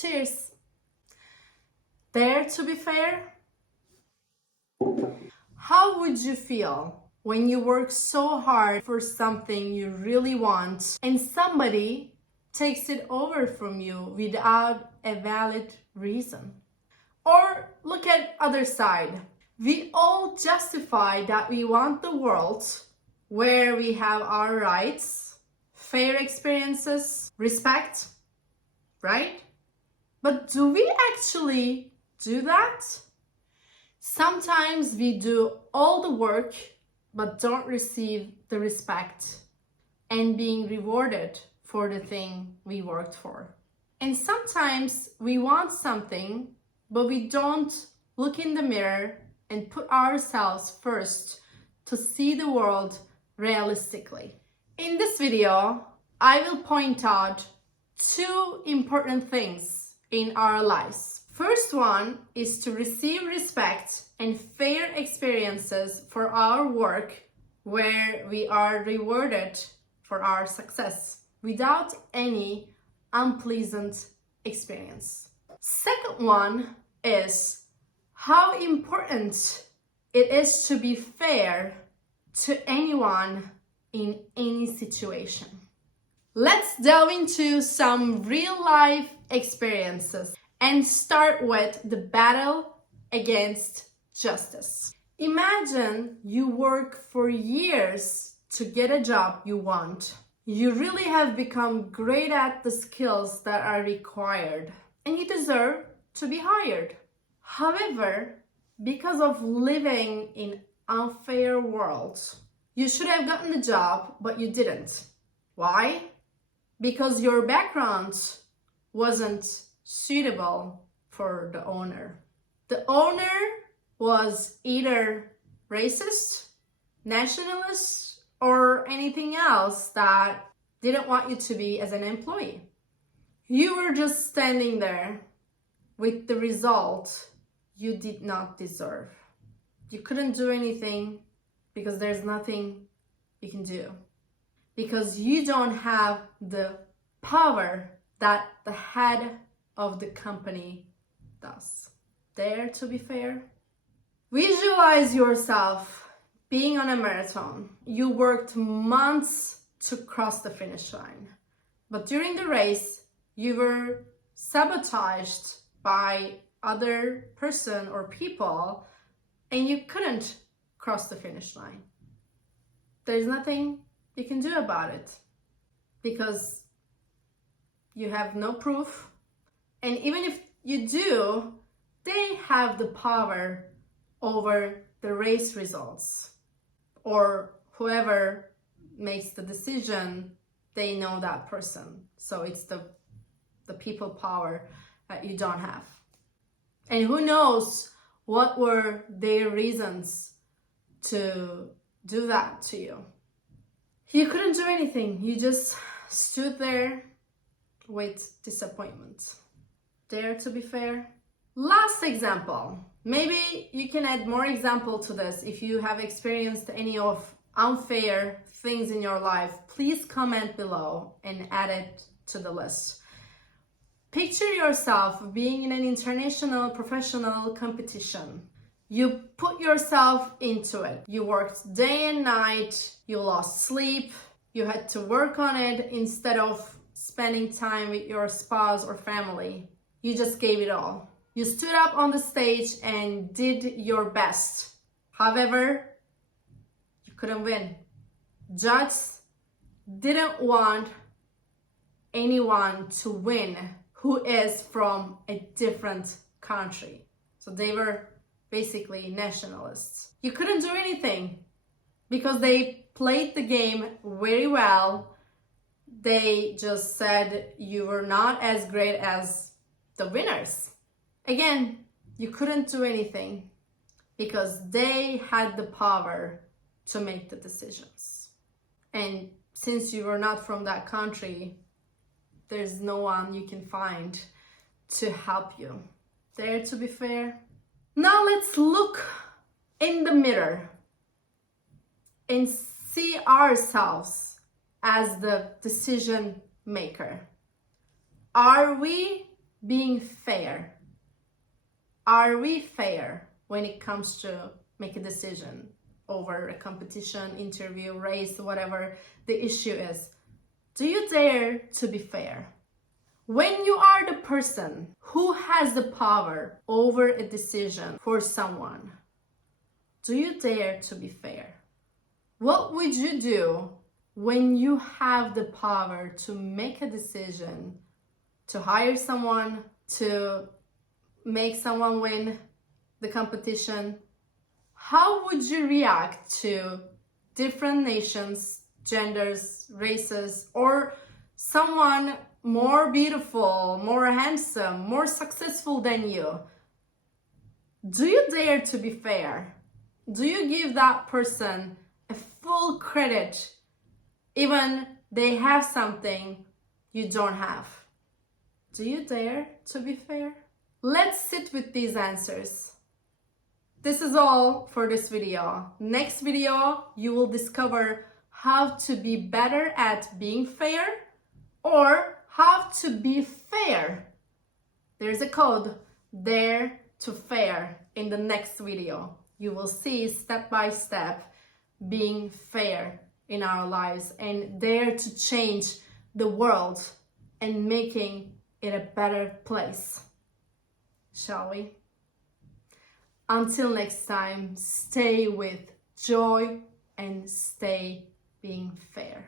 Cheers! Dare to be fair? How would you feel when you work so hard for something you really want and somebody takes it over from you without a valid reason? Or look at other side. We all justify that we want the world where we have our rights, fair experiences, respect, right? But do we actually do that? Sometimes we do all the work but don't receive the respect and being rewarded for the thing we worked for. And sometimes we want something but we don't look in the mirror and put ourselves first to see the world realistically. In this video, I will point out two important things in our lives. First one is to receive respect and fair experiences for our work where we are rewarded for our success without any unpleasant experience. Second one is how important it is to be fair to anyone in any situation. Let's delve into some real life experiences and start with the battle against justice. Imagine you work for years to get a job you want. You really have become great at the skills that are required and you deserve to be hired. However, because of living in unfair world, you should have gotten the job, but you didn't. Why? Because your background wasn't suitable for the owner. The owner was either racist, nationalist, or anything else that didn't want you to be as an employee. You were just standing there with the result you did not deserve. You couldn't do anything because there's nothing you can do. Because you don't have the power that the head of the company does. Dare to be fair? Visualize yourself being on a marathon. You worked months to cross the finish line. But during the race, you were sabotaged by other person or people and you couldn't cross the finish line. There's nothing you can do about it because you have no proof. And even if you do, they have the power over the race results, or whoever makes the decision, they know that person. So it's the people power that you don't have. And who knows what were their reasons to do that to you. You couldn't do anything. You just stood there with disappointment. Dare to be fair? Last example. Maybe you can add more example to this if you have experienced any of unfair things in your life. Please comment below and add it to the list. Picture yourself being in an international professional competition. You put yourself into it. You worked day and night. You lost sleep. You had to work on it instead of spending time with your spouse or family. You just gave it all. You stood up on the stage and did your best. However, you couldn't win. Judges didn't want anyone to win who is from a different country. So they were basically nationalists. You couldn't do anything because they played the game very well. They just said you were not as great as the winners. Again, you couldn't do anything because they had the power to make the decisions. And since you were not from that country, there's no one you can find to help you. Dare to be fair? Now let's look in the mirror and see ourselves as the decision maker. Are we being fair. Are we fair when it comes to make a decision over a competition, interview, race, whatever the issue is? Do you dare to be fair? When you are the person who has the power over a decision for someone, do you dare to be fair? What would you do when you have the power to make a decision, to hire someone, to make someone win the competition? How would you react to different nations, genders, races, or someone more beautiful, more handsome, more successful than you? Do you dare to be fair? Do you give that person a full credit even they have something you don't have? Do you dare to be fair? Let's sit with these answers. This is all for this video. Next video, you will discover how to be better at being fair or how to be fair. There's a code, Dare to Fair, in the next video. You will see step by step being fair in our lives and dare to change the world and making it a better place. Shall we? Until next time, stay with joy and stay being fair.